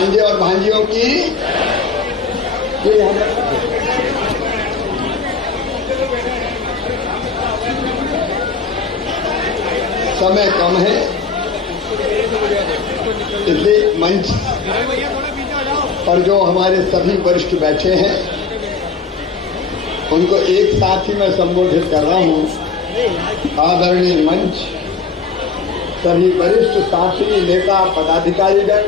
भांजे और भांजियों की समय कम है, इसलिए मंच पर जो हमारे सभी वरिष्ठ बैठे हैं उनको एक साथ ही मैं संबोधित कर रहा हूं। आदरणीय मंच, सभी वरिष्ठ साथी, नेता, पदाधिकारीगण,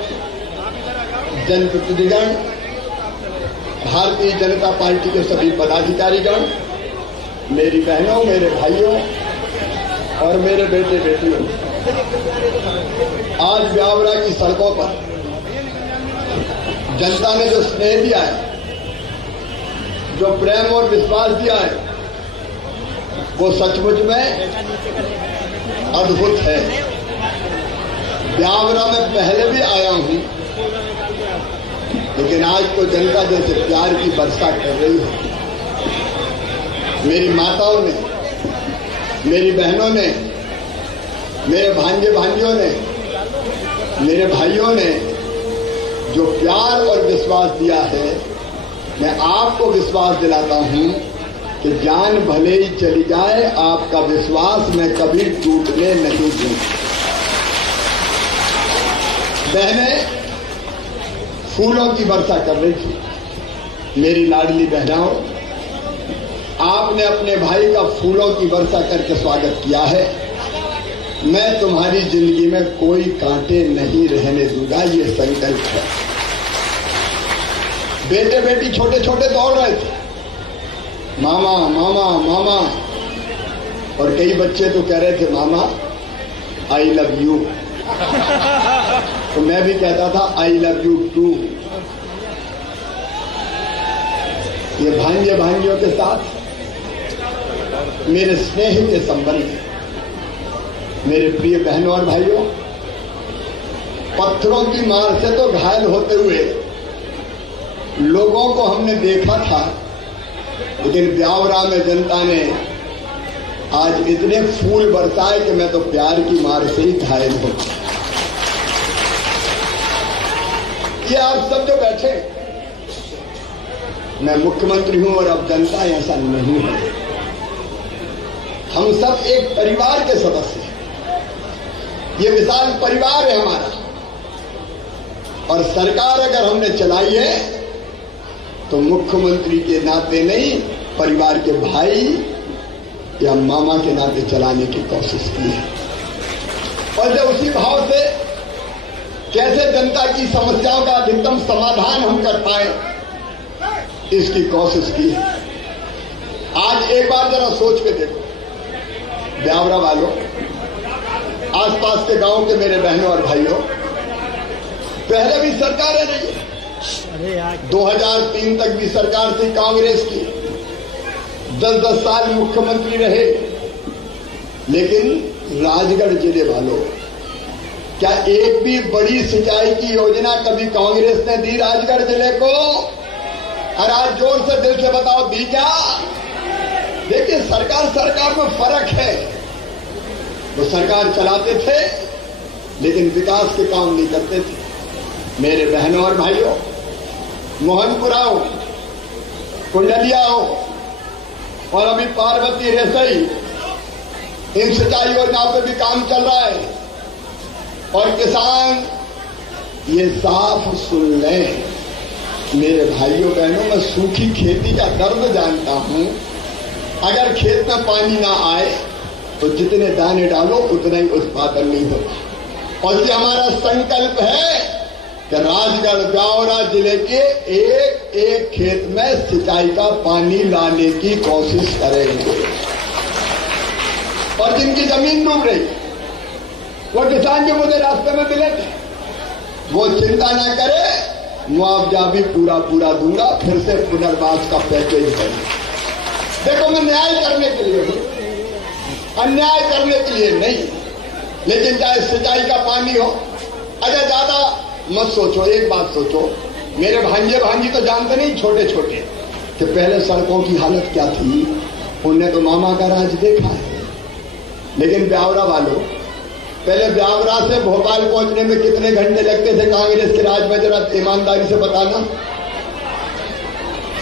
जनप्रतिनिधिगण, भारतीय जनता पार्टी के सभी पदाधिकारीगण, मेरी बहनों, मेरे भाइयों और मेरे बेटे बेटियों, आज ब्यावरा की सड़कों पर जनता ने जो स्नेह दिया है, जो प्रेम और विश्वास दिया है, वो सचमुच में अद्भुत है। ब्यावरा में पहले भी आया हूं, लेकिन आज तो जनता जैसे प्यार की वर्षा कर रही है। मेरी माताओं ने, मेरी बहनों ने, मेरे भांजे भांजियों ने, मेरे भाइयों ने जो प्यार और विश्वास दिया है, मैं आपको विश्वास दिलाता हूं कि जान भले ही चली जाए, आपका विश्वास मैं कभी टूटने नहीं दूंगा। बहनें फूलों की वर्षा कर रही थी। मेरी लाडली बहनों, आपने अपने भाई का फूलों की वर्षा करके स्वागत किया है। मैं तुम्हारी जिंदगी में कोई कांटे नहीं रहने दूंगा, ये संकल्प है। बेटे बेटी छोटे छोटे दौड़ रहे थे, मामा मामा मामा, और कई बच्चे तो कह रहे थे मामा आई लव यू, तो मैं भी कहता था आई लव यू टू। ये भांजे भांजियों के साथ मेरे स्नेह के संबंध, मेरे प्रिय बहनों और भाइयों, पत्थरों की मार से तो घायल होते हुए लोगों को हमने देखा था, लेकिन ब्यावरा में जनता ने आज इतने फूल बरसाए कि मैं तो प्यार की मार से ही घायल हो। ये आप सब जो बैठे, मैं मुख्यमंत्री हूं और अब जनता ऐसा नहीं है। हम सब एक परिवार के सदस्य हैं। ये विशाल परिवार है हमारा, और सरकार अगर हमने चलाई है तो मुख्यमंत्री के नाते नहीं, परिवार के भाई या मामा के नाते चलाने की कोशिश की है। और जब उसी भाव से कैसे जनता की समस्याओं का अधिकतम समाधान हम कर पाए, इसकी कोशिश की है। आज एक बार जरा सोच के देखो ब्यावरा वालों, आसपास के गांव के मेरे बहनों और भाइयों, पहले भी सरकारें रही है, 2003 तक भी सरकार थी कांग्रेस की, 10-10 साल मुख्यमंत्री रहे, लेकिन राजगढ़ जिले वालों, क्या एक भी बड़ी सिंचाई की योजना कभी कांग्रेस ने दी राजगढ़ जिले को? और आज जोर से दिल से बताओ, दी क्या? देखिए, सरकार में फर्क है। वो सरकार चलाते थे लेकिन विकास के काम नहीं करते थे। मेरे बहनों और भाइयों, मोहनपुरा हो, कुंडलिया हो और अभी पार्वती रेसई, इन सिंचाई योजनाओं पे भी काम चल रहा है। और किसान ये साफ सुन लें, मेरे भाइयों बहनों, मैं सूखी खेती का दर्द जानता हूं। अगर खेत में पानी ना आए तो जितने दाने डालो उतना ही उत्पादन नहीं होता। और ये हमारा संकल्प है कि राजगढ़ ब्यावरा जिले के एक एक खेत में सिंचाई का पानी लाने की कोशिश करेंगे। और जिनकी जमीन डूब रही, वो किसान जो मुझे रास्ते में मिले थे, वो चिंता ना करे, मुआवजा भी पूरा दूंगा, फिर से पुनर्वास का पैकेज देंगे। देखो, मैं न्याय करने के लिए हूं, अन्याय करने के लिए नहीं। लेकिन चाहे सिंचाई का पानी हो, अगर ज्यादा मत सोचो। एक बात सोचो, मेरे भांजे भांजी तो जानते नहीं, छोटे छोटे, कि पहले सड़कों की हालत क्या थी। उनने तो मामा का राज देखा है। लेकिन ब्यावरा वालों, पहले ब्यावरा से भोपाल पहुंचने में कितने घंटे लगते थे कांग्रेस के राज में, जरा ईमानदारी से बताना।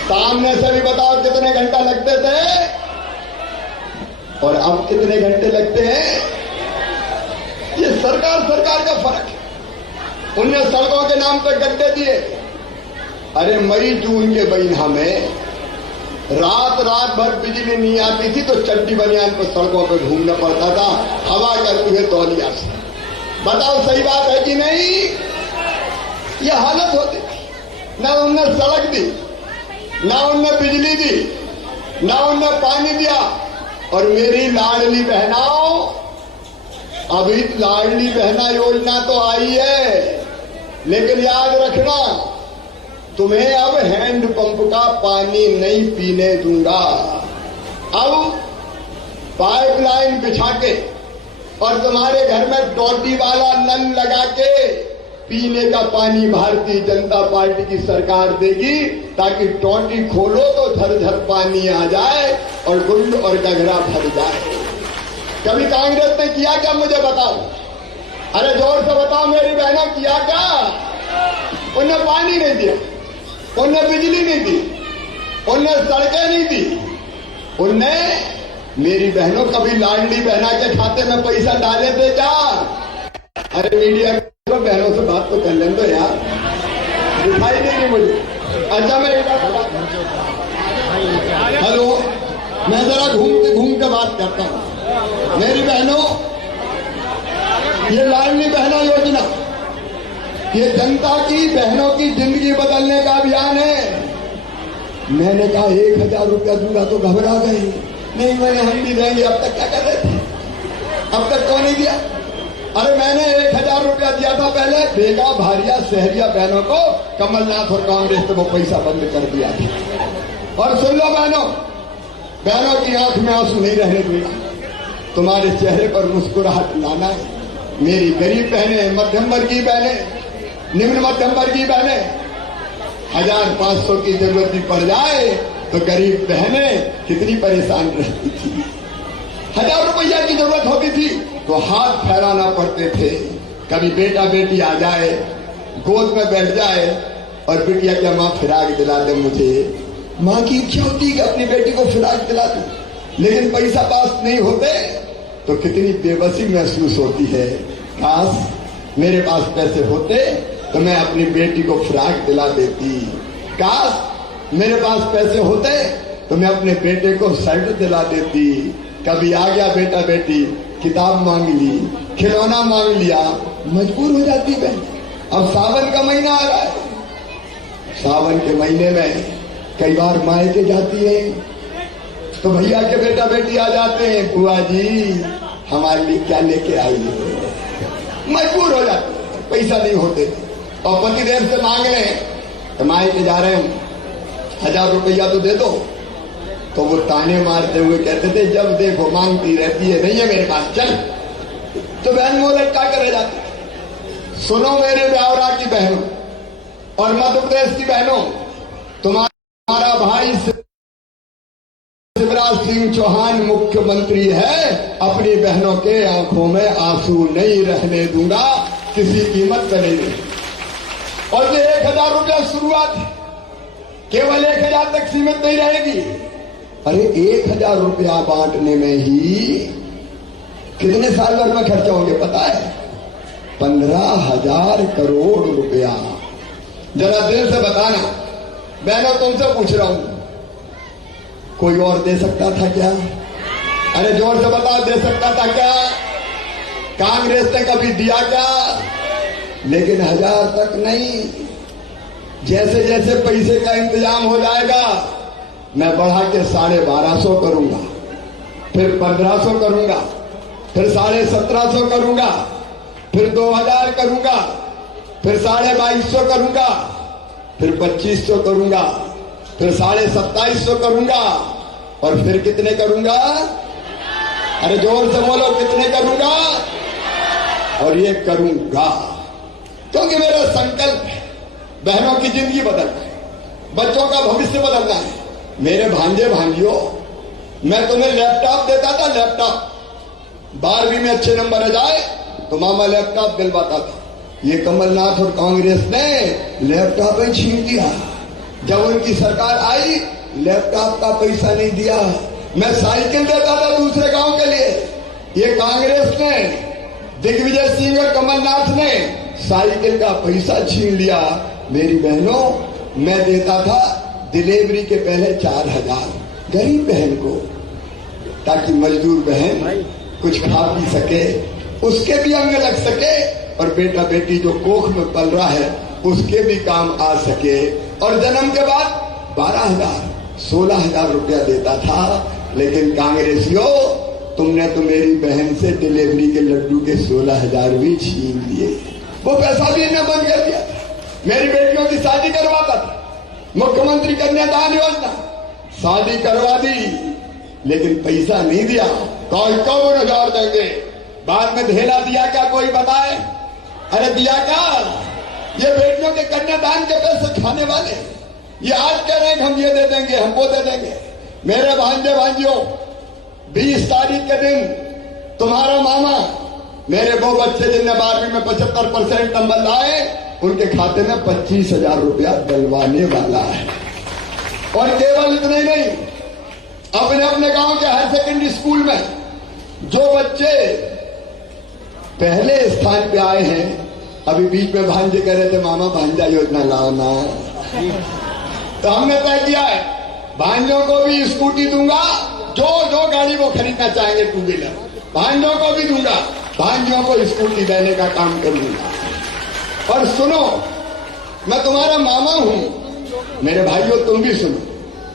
सामने से भी बताओ कितने घंटा लगते थे और अब कितने घंटे लगते हैं। ये सरकार का फर्क है। उनने सड़कों के नाम पर गड्ढे दिए। अरे मई जून के महीना में रात भर बिजली नहीं आती थी तो चड्डी बनियान पर सड़कों पर घूमना पड़ता था हवा करते हुए तौलिया से। बताओ सही बात है कि नहीं। यह हालत होती थी। ना उनने सड़क दी, ना उनने बिजली दी, ना उनने पानी दिया। और मेरी लाडली बहनाओं, अभी लाडली बहना योजना तो आई है, लेकिन याद रखना तुम्हें अब हैंडपंप का पानी नहीं पीने दूंगा। अब पाइपलाइन बिछा के और तुम्हारे घर में टोटी वाला नल लगा के पीने का पानी भारतीय जनता पार्टी की सरकार देगी, ताकि टोटी खोलो तो झरझर पानी आ जाए और गुंड और गघरा भर जाए। कभी कांग्रेस ने किया क्या, मुझे बताओ। अरे जोर से बताओ मेरी बहनों, किया क्या। उन्हें पानी नहीं दिया, उन्हें बिजली नहीं दी, उन्हें सड़कें नहीं दी। उन्हें मेरी बहनों कभी लाडली बहना के खाते में पैसा डाले थे क्या। अरे मीडिया को बहनों से बात तो कर लें दो यार, दिखाई देगी मुझे। अच्छा मैं हेलो, मैं जरा घूम के बात करता हूं। मेरी बहनों, ये लाडली बहना योजना ये जनता की बहनों की जिंदगी बदलने का अभियान है। मैंने कहा 1000 रुपया दूंगा तो घबरा गए। नहीं मैंने हम भी देंगे। अब तक क्या कर रहे थे, अब तक क्यों नहीं दिया। अरे मैंने 1000 रुपया दिया था पहले बेगा भारिया शहरिया बहनों को, कमलनाथ और कांग्रेस ने वो पैसा बंद कर दिया था। और सुन लो बहनों की आंख में आंसू नहीं रहने दूंगा, तुम्हारे चेहरे पर मुस्कुराहट लाना है। मेरी गरीब बहनें, मध्यम वर्गीय बहनें, निम्न मध्यम वर्गीय बहनें, 1500 की जरूरत भी पड़ जाए तो गरीब बहनें कितनी परेशान रहती थी। 1000 रुपया की जरूरत होती थी तो हाथ फैलाना पड़ते थे। कभी बेटा बेटी आ जाए, गोद में बैठ जाए और बिटिया क्या मां फिराक दिला दे मुझे। मां की इच्छा होती है कि अपनी बेटी को फिराक दिला दे, लेकिन पैसा पास नहीं होते तो कितनी बेबसी महसूस होती है। काश मेरे पास पैसे होते तो मैं अपनी बेटी को फिराक दिला देती। काश मेरे पास पैसे होते तो मैं अपने बेटे को शर्ट दिला देती। कभी आ गया बेटा बेटी, किताब मांग ली, खिलौना मांग लिया, मजबूर हो जाती बहन। अब सावन का महीना आ रहा है, सावन के महीने में कई बार मायके जाती है तो भैया के बेटा बेटी आ जाते हैं, बुआ जी हमारे लिए क्या लेके आई है। मजबूर हो जाते, पैसा नहीं होते और पति देव से मांग रहे हैं तो मायके जा रहे हैं, 1000 रुपया तो दे दो। तो वो ताने मारते हुए कहते थे जब देखो मांगती रहती है, नहीं है मेरे पास, चल। तो बहन मोलट क्या करे जाती। सुनो मेरे ब्यावरा की बहनों और मध्य प्रदेश की बहनों, तुम्हारा भाई शिवराज सिंह चौहान मुख्यमंत्री है। अपनी बहनों के आंखों में आंसू नहीं रहने दूंगा, किसी कीमत पर नहीं। और ये 1000 रुपया शुरुआत, केवल 1000 तक सीमित नहीं रहेगी। अरे 1000 रुपया बांटने में ही कितने साल भर में खर्चा होंगे पता है? 15,000 करोड़ रुपया। जरा दिल से बताना बहनों, तुमसे पूछ रहा हूं, कोई और दे सकता था क्या? अरे जोर से बताओ, दे सकता था क्या? कांग्रेस ने कभी दिया क्या? लेकिन 1000 तक नहीं। जैसे जैसे पैसे का इंतजाम हो जाएगा मैं बढ़ा के 1250 करूंगा, फिर 1500 करूंगा, फिर 1750 करूंगा, फिर 2000 करूंगा, फिर 2250 करूंगा, फिर 2500 करूंगा, फिर 2750 करूंगा और फिर कितने करूंगा? अरे जोर से बोलो, कितने करूंगा? और ये करूंगा क्योंकि मेरा संकल्प है बहनों की जिंदगी बदलना है, बच्चों का भविष्य बदलना है। मेरे भांजे भांजियों, मैं तुम्हें लैपटॉप देता था, लैपटॉप 12वीं में अच्छे नंबर आ जाए तो मामा लैपटॉप दिलवाता था। ये कमलनाथ और कांग्रेस ने लैपटॉप ही छीन लिया। जब उनकी सरकार आई, लैपटॉप का पैसा नहीं दिया। मैं साइकिल देता था दूसरे गांव के लिए। ये कांग्रेस ने, दिग्विजय सिंह और कमलनाथ ने साइकिल का पैसा छीन लिया। मेरी बहनों, मैं देता था डिलीवरी के पहले 4,000 गरीब बहन को, ताकि मजदूर बहन कुछ खा पी सके, उसके भी अंग लग सके, और बेटा बेटी जो कोख में पल रहा है उसके भी काम आ सके। और जन्म के बाद 12,000 16,000 रुपया देता था। लेकिन कांग्रेसियों, तुमने तो मेरी बहन से डिलीवरी के लड्डू के 16,000 भी छीन लिए। वो पैसा भी इन्हें बंद कर दिया। मेरी बेटियों की शादी करवाता था, मुख्यमंत्री कन्यादान योजना, शादी करवा दी, लेकिन पैसा नहीं दिया। कौन 1,000 देंगे, बाद में धेला दिया क्या कोई बताए? अरे दिया क्या? ये बेटियों के कन्यादान के पैसे खाने वाले ये आज कह रहे हैं कि हम ये दे देंगे, हम वो दे देंगे। मेरे भांजे भांजियों, 20 तारीख के दिन तुम्हारा मामा मेरे वो बच्चे जिनने 12वीं में 75% नंबर लाए, उनके खाते में 25,000 रुपया डलवाने वाला है। और केवल इतना ही नहीं, अपने अपने गांव के हायर सेकेंडरी स्कूल में जो बच्चे पहले स्थान पे आए हैं, अभी बीच में भांजे कह रहे थे मामा भांजा योजना लाओ ना, तो हमने तय किया है भांजों को भी स्कूटी दूंगा। जो गाड़ी वो खरीदना चाहेंगे, 2 व्हीलर, भांजों को भी दूंगा। भांजियों को स्कूटी देने का काम करूंगा। और सुनो, मैं तुम्हारा मामा हूं। मेरे भाइयों तुम भी सुनो,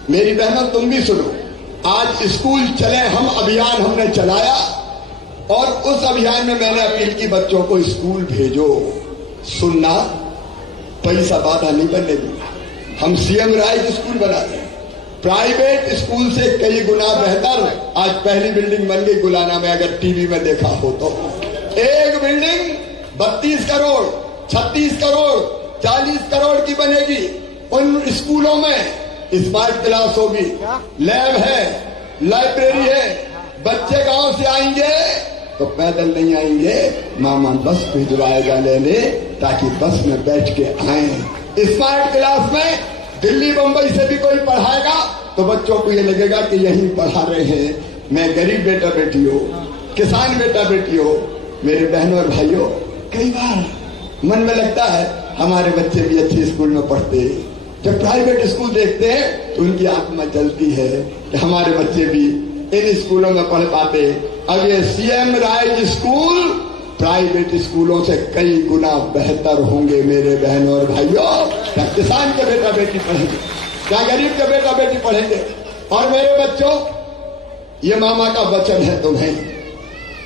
मेरी बहनों तुम भी सुनो। आज स्कूल चले हम अभियान हमने चलाया, और उस अभियान में मैंने अपील की बच्चों को स्कूल भेजो। सुनना, पैसा बाधा नहीं बनने दूंगा। हम सीएम राइज स्कूल बना रहे हैं, प्राइवेट स्कूल से कई गुना बेहतर। आज पहली बिल्डिंग बन गई गुलाना में, अगर टीवी में देखा हो तो। एक बिल्डिंग 32 करोड़, 36 करोड़, 40 करोड़ की बनेगी। उन स्कूलों में स्मार्ट क्लास होगी, लैब है, लाइब्रेरी है। बच्चे गांव से आएंगे तो पैदल नहीं आएंगे, मामा बस भिजवाएगा लेने, ताकि बस में बैठ के आए। स्मार्ट क्लास में दिल्ली बंबई से भी कोई पढ़ाएगा तो बच्चों को ये लगेगा कि यहीं पढ़ा रहे हैं। मैं गरीब बेटा बेटी हो, किसान बेटा बेटी हो, मेरे बहनों और भाइयों, कई बार मन में लगता है हमारे बच्चे भी अच्छे स्कूल में पढ़ते। जब प्राइवेट स्कूल देखते हैं तो उनकी आत्मा जलती है कि हमारे बच्चे भी इन स्कूलों में पढ़ पाते। अब ये सीएम राइज स्कूल प्राइवेट स्कूलों से कई गुना बेहतर होंगे मेरे बहनों और भाइयों। क्या किसान के बेटा बेटी पढ़ेंगे, क्या गरीब के बेटा बेटी पढ़ेंगे। और मेरे बच्चों, ये मामा का वचन है तुम्हें,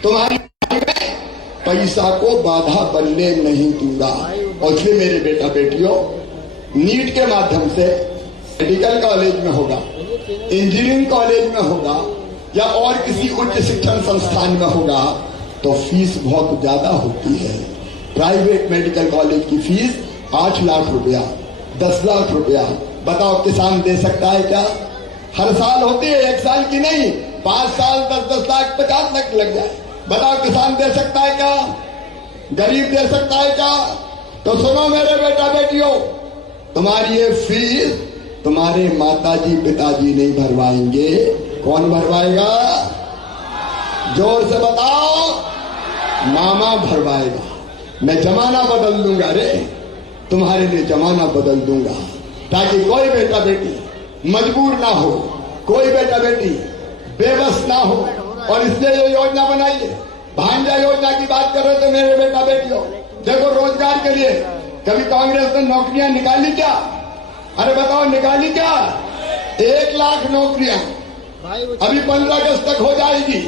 तुम्हारी में पैसा को बाधा बनने नहीं दूंगा। और इसलिए मेरे बेटा बेटियों, नीट के माध्यम से मेडिकल कॉलेज में होगा, इंजीनियरिंग कॉलेज में होगा, या और किसी उच्च शिक्षण संस्थान में होगा, तो फीस बहुत ज्यादा होती है। प्राइवेट मेडिकल कॉलेज की फीस 8 लाख रुपया, 10 लाख रुपया। बताओ किसान दे सकता है क्या? हर साल होती है, एक साल की नहीं, 5 साल 10-10 लाख 50 लाख लग जाए। बताओ किसान दे सकता है क्या? गरीब दे सकता है क्या? तो सुनो मेरे बेटा बेटियों, तुम्हारी ये फीस तुम्हारे माताजी पिताजी नहीं भरवाएंगे। कौन भरवाएगा? जोर से बताओ। मामा भरवाएगा। मैं जमाना बदल दूंगा रे, तुम्हारे लिए जमाना बदल दूंगा, ताकि कोई बेटा बेटी मजबूर ना हो, कोई बेटा बेटी बेबस ना हो। और इसलिए ये योजना बनाई है। भांजा योजना की बात कर रहे थे मेरे बेटा बेटियों। देखो, रोजगार के लिए कभी कांग्रेस ने नौकरियां निकाली क्या? अरे बताओ, निकाली क्या? 1 लाख नौकरियां अभी 15 अगस्त तक हो जाएगी।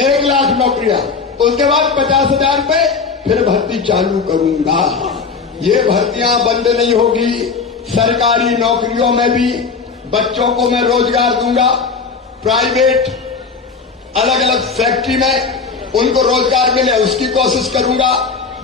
1 लाख नौकरियां, उसके बाद 50,000 पे फिर भर्ती चालू करूंगा। ये भर्तियां बंद नहीं होगी। सरकारी नौकरियों में भी बच्चों को मैं रोजगार दूंगा। प्राइवेट अलग अलग फैक्ट्री में उनको रोजगार मिले, उसकी कोशिश करूंगा।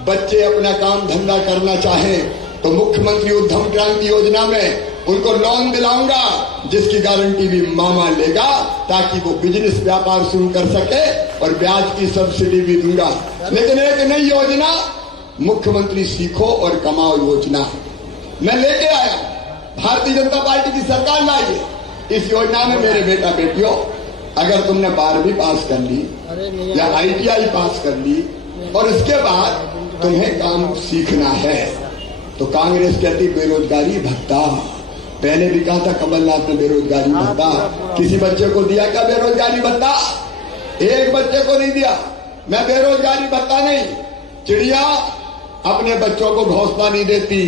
बच्चे अपना काम धंधा करना चाहें तो मुख्यमंत्री उद्यम क्रांति योजना में उनको लोन दिलाऊंगा। जिसकी गारंटी भी मामा लेगा, ताकि वो बिजनेस व्यापार शुरू कर सके, और ब्याज की सब्सिडी भी दूंगा। लेकिन एक नई योजना, मुख्यमंत्री सीखो और कमाओ योजना मैं लेके आया। भारतीय जनता पार्टी की सरकार लाई है। इस योजना में मेरे बेटा बेटियों, अगर तुमने 12वीं पास कर ली या ITI पास कर ली और इसके बाद तुम्हें काम सीखना है, तो कांग्रेस कहती बेरोजगारी भत्ता। पहले भी कहा था कमलनाथ ने बेरोजगारी भत्ता, किसी बच्चे को दिया क्या बेरोजगारी भत्ता? एक बच्चे को नहीं दिया। मैं बेरोजगारी भत्ता नहीं, चिड़िया अपने बच्चों को घोंसला नहीं देती,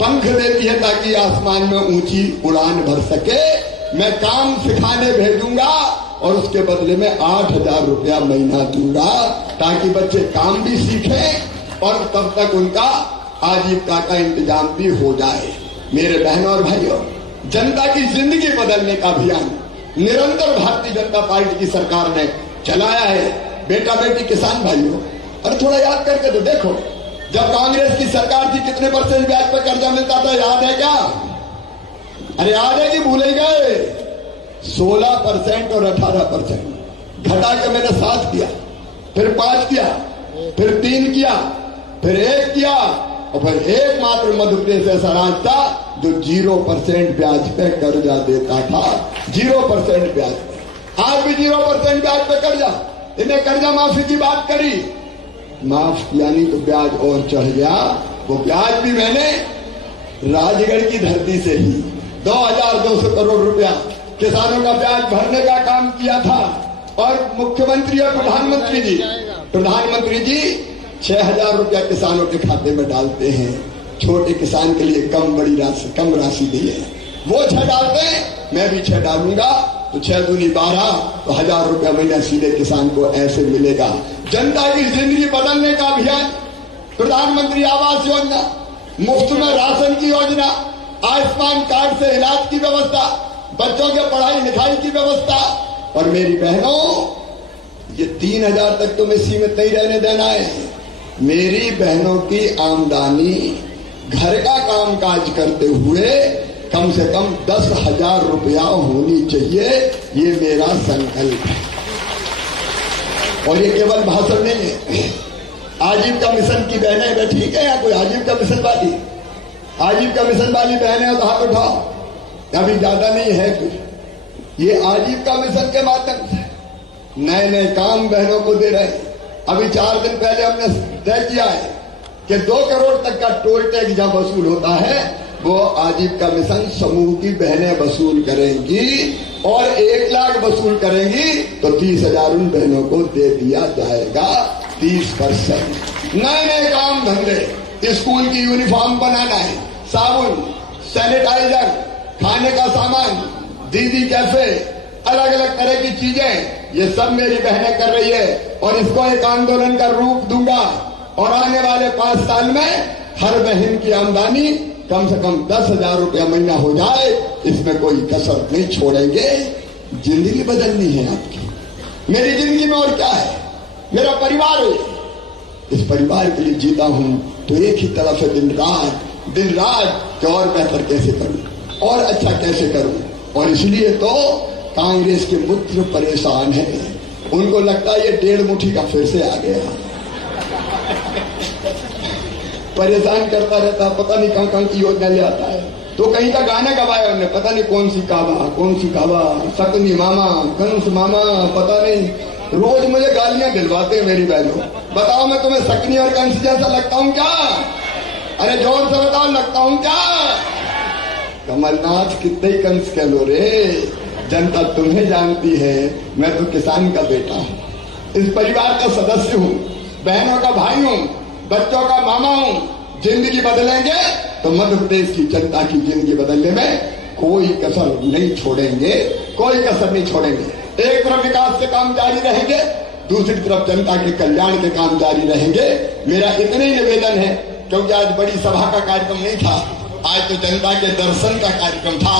पंख देती है ताकि आसमान में ऊंची उड़ान भर सके। मैं काम सिखाने भेजूंगा और उसके बदले में 8,000 रुपया महीना दूंगा, ताकि बच्चे काम भी सीखें और तब तक उनका आजीविका का इंतजाम भी हो जाए। मेरे बहनों और भाइयों, जनता की जिंदगी बदलने का अभियान निरंतर भारतीय जनता पार्टी की सरकार ने चलाया है। बेटा बेटी किसान भाइयों, अरे थोड़ा याद करके तो देखो, जब कांग्रेस की सरकार थी कितने % ब्याज पर कर्जा मिलता था, याद है क्या? अरे याद है कि भूले गए? 16% और 18%। घटा के मैंने 7 किया, फिर 5 किया, फिर 3 किया, फिर 1 किया, और फिर एकमात्र मध्य प्रदेश ऐसा राज्य था जो 0% ब्याज पे कर्जा देता था। 0% ब्याज पे। आज भी 0% ब्याज पे कर्जा। इन्हें कर्जा माफी की बात करी, माफ किया नहीं तो ब्याज और चढ़ गया। वो ब्याज भी मैंने राजगढ़ की धरती से ही 2,200 करोड़ रुपया किसानों का ब्याज भरने का काम किया था। और मुख्यमंत्री और प्रधानमंत्री जी 6,000 रुपया किसानों के खाते में डालते हैं। छोटे किसान के लिए कम राशि दी है, वो 6 डालते हैं, मैं भी 6 डालूंगा, तो 6 दूनी 12, तो 1,000 रुपया महीना सीधे किसान को ऐसे मिलेगा। जनता की जिंदगी बदलने का अभियान, प्रधानमंत्री आवास योजना, मुफ्त में राशन की योजना, आयुष्मान कार्ड से इलाज की व्यवस्था, बच्चों के पढ़ाई लिखाई की व्यवस्था। और मेरी बहनों, ये 3,000 तक तो मैं सीमित नहीं रहने देना है। मेरी बहनों की आमदनी घर का कामकाज करते हुए कम से कम 10,000 रुपया होनी चाहिए, ये मेरा संकल्प है। और ये केवल भाषण नहीं है। आजीविका मिशन की बहनें बैठी है या कोई आजीविका मिशन वाली? आजीविका मिशन वाली बहनें हो तो हाथ उठाओ। अभी ज्यादा नहीं है कुछ। ये आजीविका मिशन के माध्यम से नए नए काम बहनों को दे रहे हैं। अभी 4 दिन पहले हमने तय किया है कि 2 करोड़ तक का टोल टैक्स जहां वसूल होता है वो आजीविका मिशन समूह की बहनें वसूल करेंगी, और 1 लाख वसूल करेंगी तो 30,000 उन बहनों को दे दिया जाएगा। 30%। नए नए काम धंधे, स्कूल की यूनिफॉर्म बनाना है, साबुन, सैनिटाइजर, खाने का सामान, दीदी कैफे, अलग अलग तरह की चीजें, ये सब मेरी बहनें कर रही है। और इसको एक आंदोलन का रूप दूंगा, और आने वाले 5 साल में हर बहन की आमदनी कम से कम 10,000 रुपया महीना हो जाए, इसमें कोई कसर नहीं छोड़ेंगे। जिंदगी बदलनी है आपकी। मेरी जिंदगी में और क्या है? मेरा परिवार है। इस परिवार के लिए जीता हूं, तो एक ही तरफ है दिन रात कि और बेहतर कैसे करूं और अच्छा कैसे करूं। और इसलिए तो कांग्रेस के मित्र परेशान है। उनको लगता है ये 1.5 मुट्ठी का फिर से आ गया, परेशान करता रहता, पता नहीं कहां की योजना ले आता है। तो कहीं का गाना गवाया उन्होंने, पता नहीं कौन सी काबा, सकनी मामा, कंस मामा, पता नहीं। रोज मुझे गालियां दिलवाते हैं मेरी बहनों। बताओ मैं तुम्हें सकनी और कंस जैसा लगता हूं क्या? अरे जोर से बताओ, लगता हूं क्या? कमलनाथ कितने ही कंस कह लो रे, जनता तुम्हें जानती है। मैं तो किसान का बेटा हूं, इस परिवार का सदस्य हूं, बहनों का भाई हूं, बच्चों का मामा हूं। जिंदगी बदलेंगे तो मध्य प्रदेश की जनता की जिंदगी बदलने में कोई कसर नहीं छोड़ेंगे, कोई कसर नहीं छोड़ेंगे। एक तरफ विकास के काम जारी रहेंगे, दूसरी तरफ जनता के कल्याण के काम जारी रहेंगे। मेरा इतना ही निवेदन है, क्योंकि आज बड़ी सभा का कार्यक्रम नहीं था, आज तो जनता के दर्शन का कार्यक्रम था,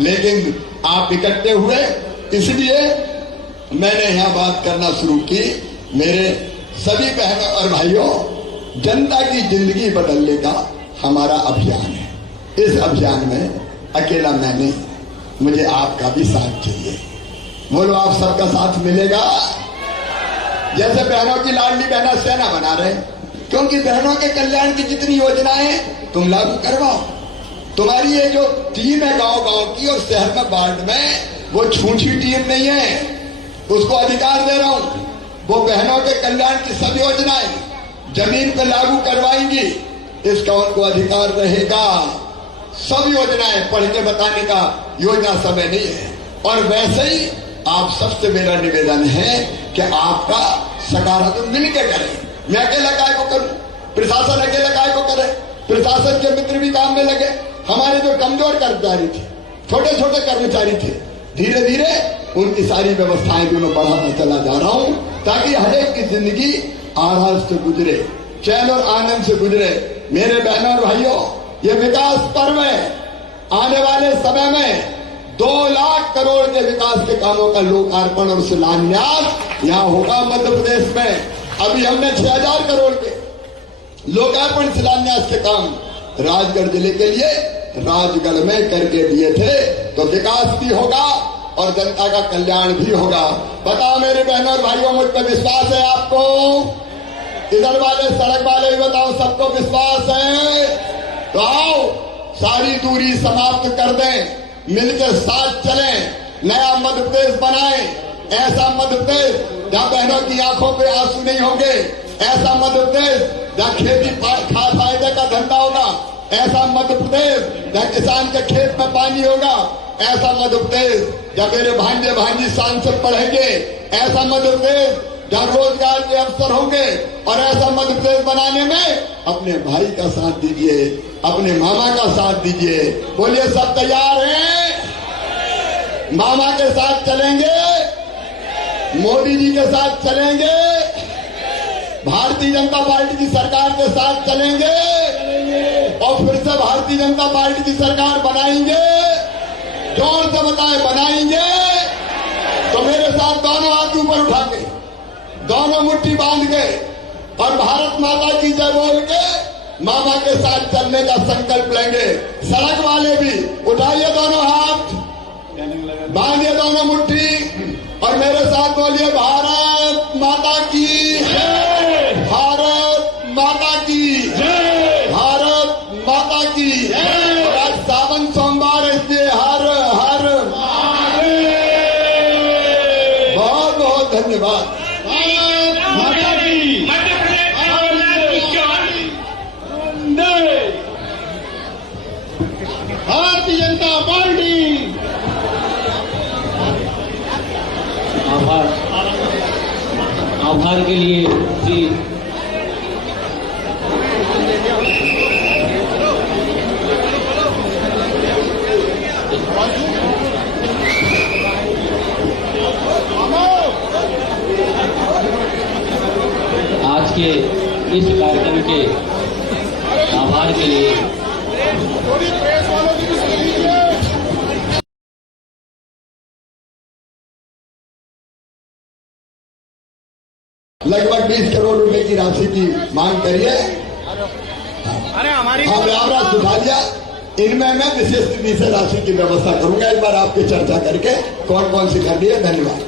लेकिन आप इकट्ठे हुए, इसलिए मैंने यहां बात करना शुरू की। मेरे सभी बहनों और भाइयों, जनता की जिंदगी बदलने का हमारा अभियान है। इस अभियान में अकेला मैं नहीं, मुझे आपका भी साथ चाहिए। बोलो, आप सबका साथ मिलेगा? जैसे बहनों की लाडली बहना सेना बना रहे, क्योंकि बहनों के कल्याण की जितनी योजनाएं तुम लागू करवाओ। तुम्हारी ये जो टीम है गांव गांव की और शहर में वार्ड में, वो छूछी टीम नहीं है, उसको अधिकार दे रहा हूं। वो बहनों के कल्याण की सब योजनाएं जमीन पर लागू करवाएंगी, इसका उनको अधिकार रहेगा। सब योजनाएं पढ़ के बताने का योजना समय नहीं है। और वैसे ही आप सबसे मेरा निवेदन है कि आपका सकारात्मक मिलकर करें। मैं अकेला काय को करूं, प्रशासन अकेला काय को करे, प्रशासन के मित्र भी काम में लगे। हमारे जो कमजोर कर्मचारी थे, छोटे छोटे कर्मचारी थे, धीरे धीरे उनकी सारी व्यवस्थाएं भी मैं बढ़ाता चला जा रहा हूं, ताकि हरेक की जिंदगी आराम से गुजरे, चैन और आनंद से गुजरे। मेरे बहनों और भाइयों, ये विकास पर्व है। आने वाले समय में 2 लाख करोड़ के विकास के कामों का लोकार्पण और शिलान्यास यहां होगा मध्य प्रदेश में। अभी हमने 6000 करोड़ के लोकार्पण शिलान्यास के काम राजगढ़ जिले के लिए राजगढ़ में करके दिए थे। तो विकास भी होगा और जनता का कल्याण भी होगा। बताओ मेरे बहनों और भाइयों, मुझ पर विश्वास है आपको? इधर वाले सड़क वाले भी बताओ, सबको विश्वास है? तो आओ, सारी दूरी समाप्त कर दें, मिलकर साथ चलें, नया मध्य प्रदेश बनाएं। ऐसा मध्य प्रदेश जहां बहनों की आंखों पे आंसू नहीं होंगे, ऐसा मध्य प्रदेश जहां खेती फायदे का धंधा होगा, ऐसा मध्य प्रदेश जहां किसान के खेत में पानी होगा, ऐसा मध्य प्रदेश जहां मेरे भांजे भांजी सांसद पढ़ेंगे, ऐसा मध्य प्रदेश जहां रोजगार के अवसर होंगे। और ऐसा मध्य प्रदेश बनाने में अपने भाई का साथ दीजिए, अपने मामा का साथ दीजिए। बोलिए, सब तैयार हैं? मामा के साथ चलेंगे, मोदी जी के साथ चलेंगे, भारतीय जनता पार्टी की सरकार के साथ चलेंगे और फिर से भारतीय जनता पार्टी की सरकार बनाएंगे। जोर से बताएं, बनाएंगे? तो मेरे साथ दोनों हाथ ऊपर उठा के, दोनों मुट्ठी बांध के और भारत माता की जय बोल के मामा के साथ चलने का संकल्प लेंगे। सड़क वाले भी उठाइए दोनों हाथ, बांधिए दोनों मुट्ठी और मेरे साथ बोलिए, भारत माता की जय, भारत माता की जय, भारत माता की जय। और आज सावन सोमवार, इसलिए हर हर बहुत बहुत धन्यवाद। भारतीय जनता पार्टी। आभार के लिए जी। आज के इस कार्यक्रम के आभार के लिए प्रेस वालों की लगभग 20 करोड़ रुपए की राशि की मांग करिए। अरे हमारी मुआवजा सुधा लिया, इनमें मैं विशेष निधि से राशि की व्यवस्था करूंगा। एक बार आपकी चर्चा करके कौन कौन सी करनी है। धन्यवाद।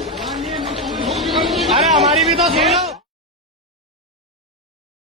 अरे हमारी भी तो सुन लो।